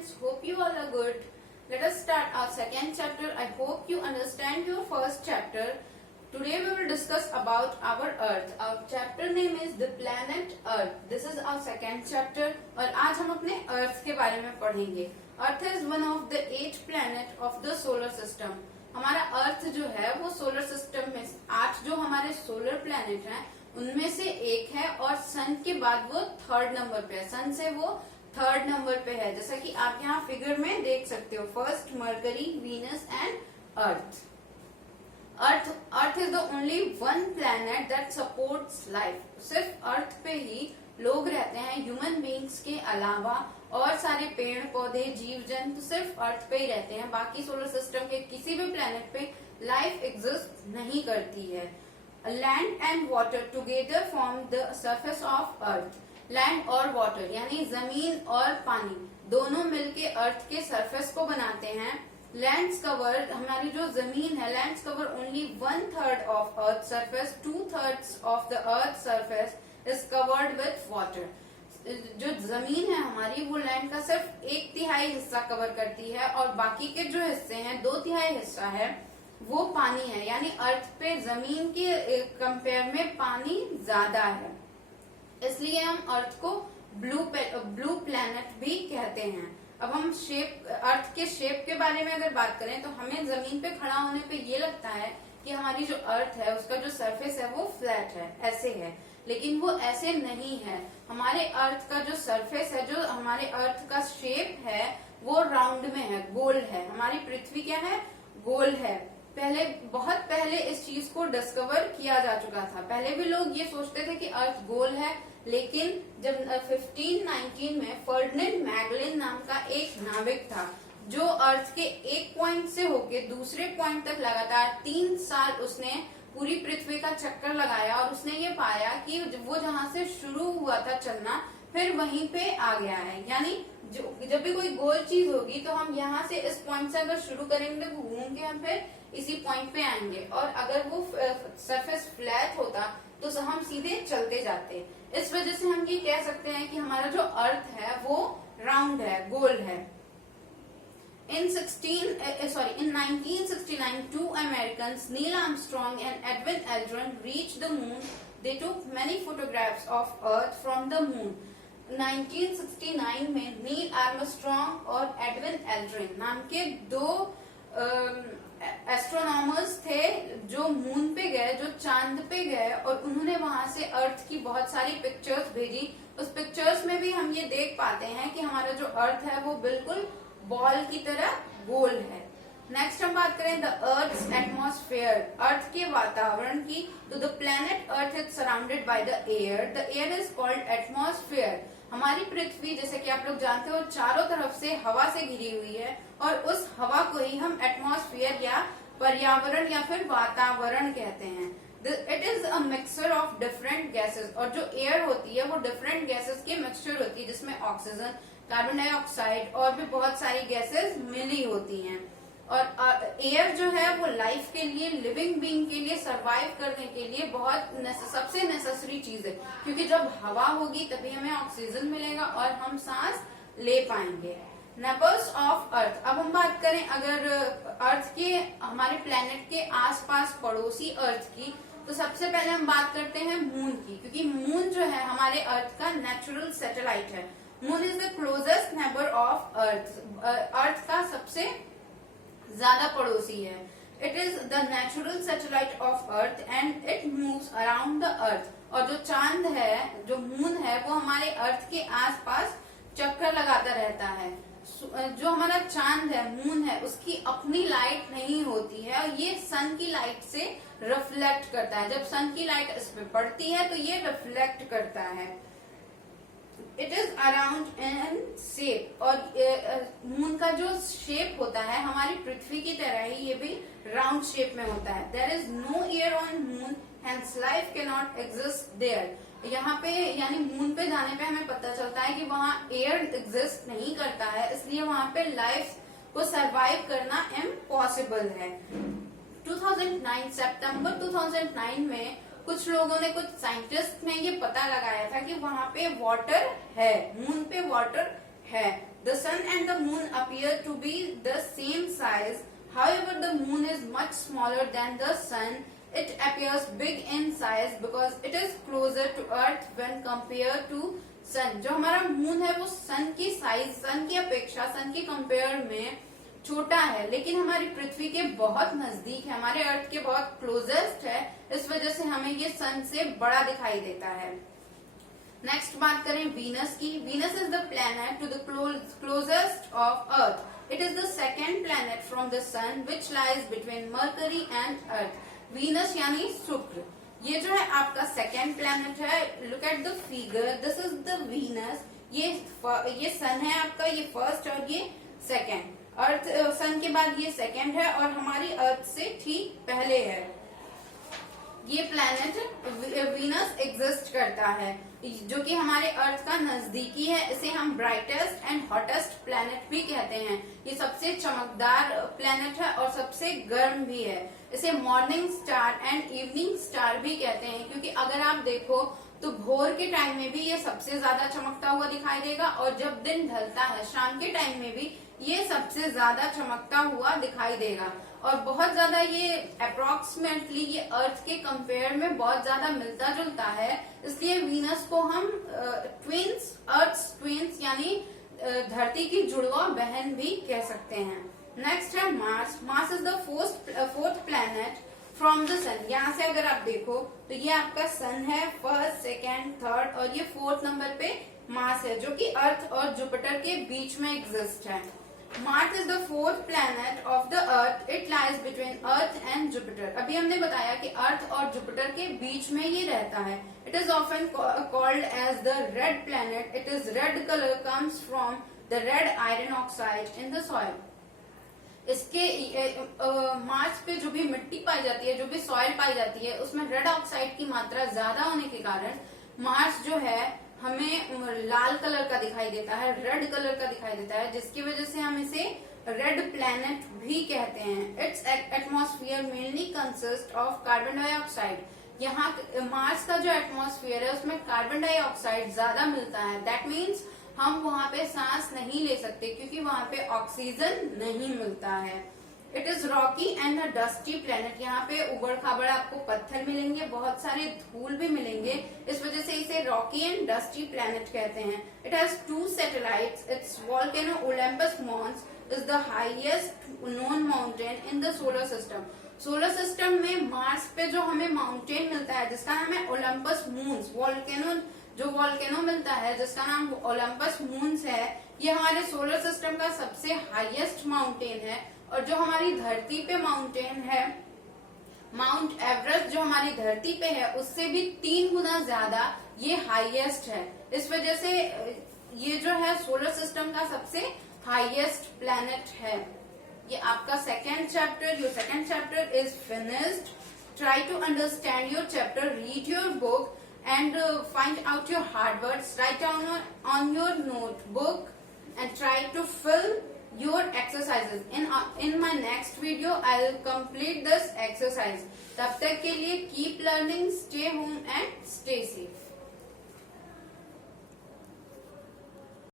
students, hope you all are good. Let us start our second chapter. I hope you understand your first chapter. Today we will discuss about our earth. Our chapter name is the planet earth. This is our second chapter और आज हम अपने earth के बारे में पढ़ेंगे. Earth is one of the 8 planet of the solar system. हमारा अर्थ जो है वो सोलर सिस्टम में 8 जो हमारे सोलर प्लैनेट हैं उनमें से एक है और सन के बाद वो 3rd नंबर पे है. सन से वो 3rd नंबर पे है, जैसा कि आप यहाँ फिगर में देख सकते हो. First mercury, Venus and earth. Earth is the only one planet that supports life. सिर्फ अर्थ पे ही लोग रहते हैं, ह्यूमन बींग्स के अलावा और सारे पेड़ पौधे जीव जंतु सिर्फ अर्थ पे ही रहते हैं. बाकी सोलर सिस्टम के किसी भी प्लैनेट पे लाइफ एग्जिस्ट नहीं करती है. Land and water together form the surface of earth. Land और वाटर यानी जमीन और पानी दोनों मिलके अर्थ के सरफेस को बनाते हैं. लैंड्स कवर, हमारी जो जमीन है, lands cover only 1/3 of earth surface. 2/3 of the earth surface is covered with water. जो जमीन है हमारी वो लैंड का सिर्फ 1/3 हिस्सा कवर करती है और बाकी के जो हिस्से हैं 2/3 हिस्सा है वो पानी है. यानी अर्थ पे जमीन के कंपेयर में पानी ज्यादा है, इसलिए हम अर्थ को ब्लू प्लैनेट भी कहते हैं. अब हम अर्थ के शेप के बारे में अगर बात करें तो हमें जमीन पे खड़ा होने पे ये लगता है कि हमारी जो अर्थ है उसका जो सरफेस है वो फ्लैट है, ऐसे है, लेकिन वो ऐसे नहीं है. हमारे अर्थ का जो सरफेस है, जो हमारे अर्थ का शेप है वो राउंड में है, गोल है. हमारी पृथ्वी क्या है, गोल है. बहुत पहले इस चीज को डिस्कवर किया जा चुका था. पहले भी लोग ये सोचते थे कि अर्थ गोल है, लेकिन जब 1519 में फर्डिनेंड मैगेलन नाम का एक नाविक था जो अर्थ के एक पॉइंट से होके दूसरे पॉइंट तक लगातार 3 साल उसने पूरी पृथ्वी का चक्कर लगाया और उसने ये पाया कि वो जहाँ से शुरू हुआ था चलना फिर वहीं पे आ गया है. यानी जब भी कोई गोल चीज होगी तो हम यहाँ से इस पॉइंट से अगर शुरू करेंगे तो घूम के हम फिर इसी पॉइंट पे आएंगे, और अगर वो सरफेस फ्लैट होता तो हम सीधे चलते जाते. इस वजह से हम ये कह सकते हैं कि हमारा जो अर्थ है वो राउंड है, गोल है. In 1969, 2 Americans, Neil Armstrong and Edwin Aldrin, reached the moon. They took many photographs of Earth from the moon. 1969 में नील आर्मस्ट्रॉन्ग और एडविन एल्ड्रिन नाम के 2 एस्ट्रोनॉमर्स थे जो मून पे गए, जो चांद पे गए, और उन्होंने वहां से अर्थ की बहुत सारी पिक्चर्स भेजी. उस पिक्चर्स में भी हम ये देख पाते हैं कि हमारा जो अर्थ है वो बिल्कुल बॉल की तरह गोल है. नेक्स्ट हम बात करें द अर्थ एटमॉस्फेयर, अर्थ के वातावरण की. तो the planet earth is surrounded by the air is called atmosphere. हमारी पृथ्वी, जैसे कि आप लोग जानते हो, चारों तरफ से हवा से घिरी हुई है और उस हवा को ही हम एटमॉस्फेयर या पर्यावरण या फिर वातावरण कहते हैं. It is a mixture of different gases, और जो एयर होती है वो डिफरेंट गैसेस की मिक्सचर होती है जिसमें ऑक्सीजन, कार्बन डाइऑक्साइड और भी बहुत सारी गैसेस मिली होती हैं. और एयर जो है वो लाइफ के लिए, लिविंग बीइंग के लिए, सरवाइव करने के लिए सबसे नेसेसरी चीज है, क्योंकि जब हवा होगी तभी हमें ऑक्सीजन मिलेगा और हम सांस ले पाएंगे. Neighbours of earth. अब हम बात करें अगर अर्थ के, हमारे प्लेनेट के आसपास पड़ोसी अर्थ की, तो सबसे पहले हम बात करते हैं मून की, क्योंकि मून जो है हमारे अर्थ का नेचुरल सैटेलाइट है. Moon is the closest neighbour of earth. Earth का सबसे ज्यादा पड़ोसी है. It is the natural satellite of earth and it moves around the earth. और जो चांद है, जो मून है, वो हमारे अर्थ के आसपास चक्कर लगाता रहता है. जो हमारा चांद है, मून है, उसकी अपनी लाइट नहीं होती है और ये सन की लाइट से रिफ्लेक्ट करता है. जब सन की लाइट इस पे पड़ती है तो ये रिफ्लेक्ट करता है. It is around in shape, और मून का जो शेप होता है हमारी पृथ्वी की तरह ही ये भी राउंड शेप में होता है. There is no air on moon, hence life can not exist there. यहाँ पे यानी मून पे जाने पे हमें पता चलता है कि वहाँ एयर एग्जिस्ट नहीं करता है, इसलिए वहाँ पे लाइफ को सरवाइव करना इम्पॉसिबल है. 2009 सितंबर 2009 में कुछ लोगों ने, कुछ साइंटिस्ट ने ये पता लगाया था कि वहाँ पे वाटर है, मून पे वाटर है। The sun and the moon appear to be the same size. However, the moon is much smaller than the sun. It appears big in size because it is closer to earth when compared to sun. जो हमारा moon है वो सन की size, सन की अपेक्षा, सन के compare में छोटा है, लेकिन हमारी पृथ्वी के बहुत नजदीक है, हमारे अर्थ के बहुत क्लोजेस्ट है, इस वजह से हमें ये सन से बड़ा दिखाई देता है। नेक्स्ट बात करें वीनस की। Venus is the planet to the closest of earth. It is the second planet from the sun which lies between Mercury and earth. Venus यानी शुक्र, ये जो है आपका सेकेंड प्लैनेट है। Look at the figure, this is the Venus. ये sun है आपका, ये फर्स्ट और ये सेकेंड। अर्थ सन के बाद ये सेकेंड है और हमारी अर्थ से ठीक पहले है। ये प्लैनेट वीनस एग्जिस्ट करता है, जो कि हमारे अर्थ का नजदीकी है। इसे हम ब्राइटेस्ट एंड हॉटेस्ट प्लैनेट भी कहते हैं। ये सबसे चमकदार प्लैनेट है और सबसे गर्म भी है। इसे morning star and evening star भी कहते हैं, क्योंकि अगर आप देखो तो भोर के टाइम में भी ये सबसे ज्यादा चमकता हुआ दिखाई देगा और जब दिन ढलता है शाम के टाइम में भी ये सबसे ज्यादा चमकता हुआ दिखाई देगा। और बहुत ज्यादा ये अप्रोक्सीमेटली ये अर्थ के कंपेयर में बहुत ज्यादा मिलता जुलता है, इसलिए वीनस को हम ट्विंस, अर्थ ट्विंस यानी धरती की जुड़वा बहन भी कह सकते हैं। नेक्स्ट है Mars. Mars is the fourth planet from the sun. यहाँ से अगर आप देखो तो ये आपका सन है, फर्स्ट, सेकेंड, थर्ड और ये फोर्थ नंबर पे मार्स है, जो कि अर्थ और जुपिटर के बीच में एग्जिस्ट है। Mars is the fourth planet of the earth. It lies between earth and Jupiter. अभी हमने बताया कि अर्थ और जुपिटर के बीच में ये रहता है। It is often called as the red planet. It is red colour comes from the red iron oxide in the soil. इसके मार्स पे जो भी मिट्टी पाई जाती है, जो भी सॉइल पाई जाती है, उसमें रेड ऑक्साइड की मात्रा ज्यादा होने के कारण मार्स जो है हमें लाल कलर का दिखाई देता है, रेड कलर का दिखाई देता है, जिसकी वजह से हम इसे रेड प्लैनेट भी कहते हैं। It's atmosphere mainly consist of carbon dioxide. यहाँ मार्स का जो एटमॉस्फेयर है उसमें कार्बन डाइऑक्साइड ज्यादा मिलता है। दैट मीन्स हम वहाँ पे सांस नहीं ले सकते क्योंकि वहाँ पे ऑक्सीजन नहीं मिलता है। It is Rocky and a dusty planet. यहाँ पे उबड़ खाबड़ आपको पत्थर मिलेंगे, बहुत सारे धूल भी मिलेंगे, इस वजह से इसे रॉकी एंड डस्टी प्लैनेट कहते हैं। It has 2 satellites. Its volcano Olympus Mons is the highest known mountain in the solar system. Solar system में मार्स पे जो हमें माउंटेन मिलता है जिसका नाम है ओलंपस मून्स, वोल्केनो मिलता है जिसका नाम ओलंपस मून्स है, ये हमारे सोलर सिस्टम का सबसे हाईएस्ट माउंटेन है। और जो हमारी धरती पे माउंटेन है, माउंट एवरेस्ट, जो हमारी धरती पे है उससे भी 3 गुना ज्यादा ये हाईएस्ट है। इस वजह से ये जो है सोलर सिस्टम का सबसे हाईएस्ट प्लैनेट है। ये आपका second chapter, your second chapter is finished. Try to understand your chapter, read your book and find out your hard words, write down on your notebook and try to fill your exercises. In my next video I'll complete this exercise. तब तक के लिए keep learning, stay home and stay safe.